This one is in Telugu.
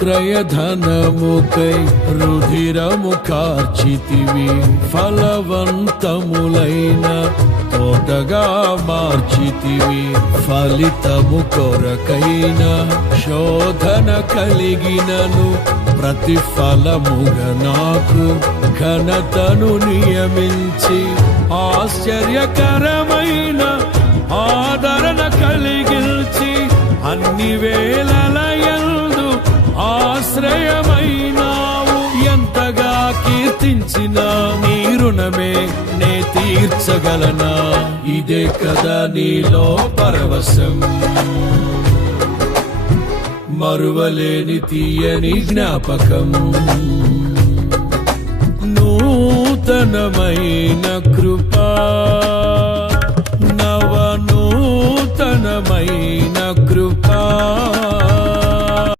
క్రయధనముకై రుధిరము కార్చితివి, ఫలవంతములైన తోటగా మార్చితివి. ఫలితము కొరకైన శోధన కలిగినను ప్రతిఫలముగా నాకు ఘనతను నియమించి, ఆశ్చర్యకరమైన ఆదరణ కలిగిల్చి, అన్ని వేళలయందు ఆశ్రయమైనావు. ఎంతగా కీర్తించిన నీ రుణమే నే తీర్చగలనా? ఇదే కదా నీలో పరవశం, మరువలేని తీయని జ్ఞాపకం. నూతనమైన కృపా, నవనూతనమైన కృపా.